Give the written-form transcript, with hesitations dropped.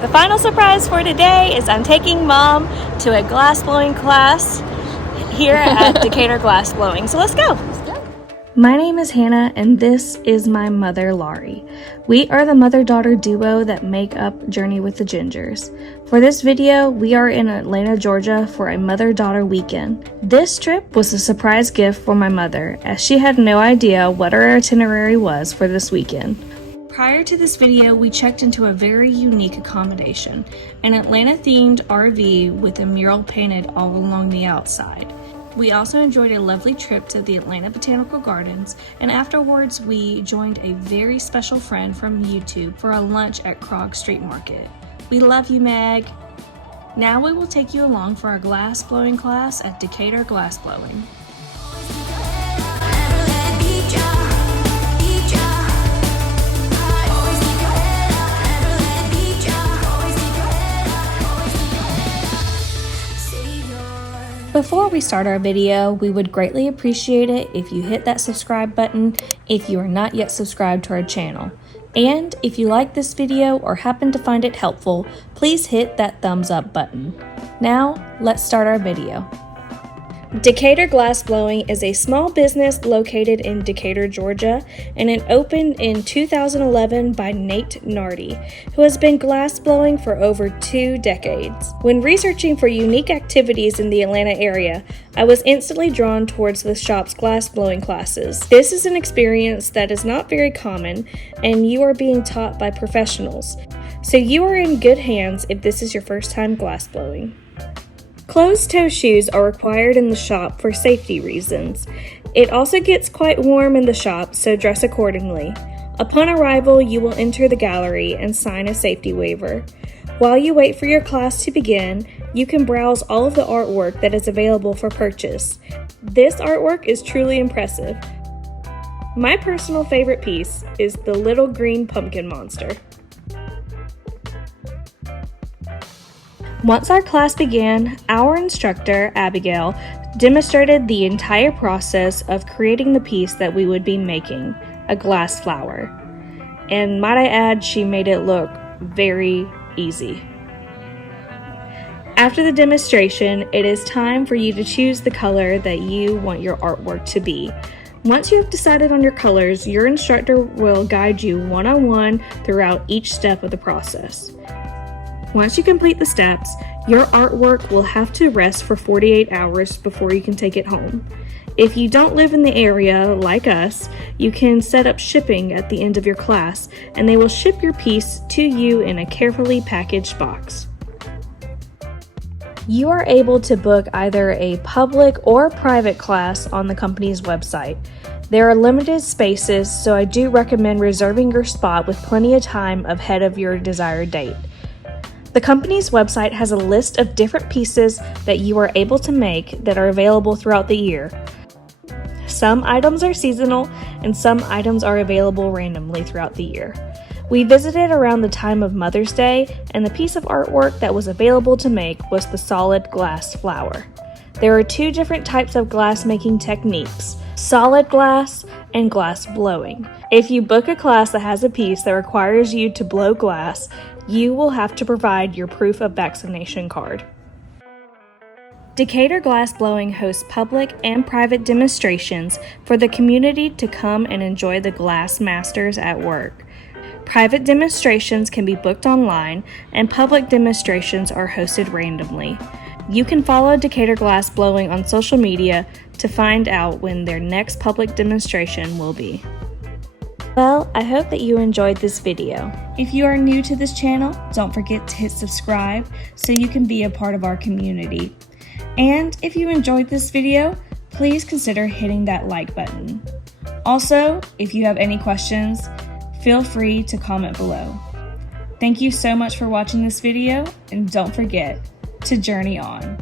The final surprise for today is I'm taking Mom to a glassblowing class here at Decatur Glassblowing. So let's go. My name is Hannah and this is my mother, Laurie. We are the mother-daughter duo that make up Journey with the Gingers. For this video, we are in Atlanta, Georgia for a mother-daughter weekend. This trip was a surprise gift for my mother as she had no idea what our itinerary was for this weekend. Prior to this video, we checked into a very unique accommodation, an Atlanta-themed RV with a mural painted all along the outside. We also enjoyed a lovely trip to the Atlanta Botanical Gardens, and afterwards we joined a very special friend from YouTube for a lunch at Krog Street Market. We love you, Meg! Now we will take you along for our glass blowing class at Decatur Glassblowing. Before we start our video, we would greatly appreciate it if you hit that subscribe button if you are not yet subscribed to our channel. And if you like this video or happen to find it helpful, please hit that thumbs up button. Now, let's start our video. Decatur Glassblowing is a small business located in Decatur, Georgia, and it opened in 2011 by Nate Nardi, who has been glassblowing for over 2 decades. When researching for unique activities in the Atlanta area, I was instantly drawn towards the shop's glassblowing classes. This is an experience that is not very common, and you are being taught by professionals, so you are in good hands if this is your first time glassblowing. Closed-toe shoes are required in the shop for safety reasons. It also gets quite warm in the shop, so dress accordingly. Upon arrival, you will enter the gallery and sign a safety waiver. While you wait for your class to begin, you can browse all of the artwork that is available for purchase. This artwork is truly impressive. My personal favorite piece is the little green pumpkin monster. Once our class began, our instructor, Abigail, demonstrated the entire process of creating the piece that we would be making, a glass flower. And might I add, she made it look very easy. After the demonstration, it is time for you to choose the color that you want your artwork to be. Once you've decided on your colors, your instructor will guide you one-on-one throughout each step of the process. Once you complete the steps, your artwork will have to rest for 48 hours before you can take it home. If you don't live in the area, like us, you can set up shipping at the end of your class, and they will ship your piece to you in a carefully packaged box. You are able to book either a public or private class on the company's website. There are limited spaces, so I do recommend reserving your spot with plenty of time ahead of your desired date. The company's website has a list of different pieces that you are able to make that are available throughout the year. Some items are seasonal and some items are available randomly throughout the year. We visited around the time of Mother's Day, and the piece of artwork that was available to make was the solid glass flower. There are 2 different types of glass making techniques, solid glass and glass blowing. If you book a class that has a piece that requires you to blow glass, you will have to provide your proof of vaccination card. Decatur Glassblowing hosts public and private demonstrations for the community to come and enjoy the glass masters at work. Private demonstrations can be booked online, and public demonstrations are hosted randomly. You can follow Decatur Glassblowing on social media to find out when their next public demonstration will be. Well, I hope that you enjoyed this video. If you are new to this channel, don't forget to hit subscribe so you can be a part of our community. And if you enjoyed this video, please consider hitting that like button. Also, if you have any questions, feel free to comment below. Thank you so much for watching this video, and don't forget to journey on.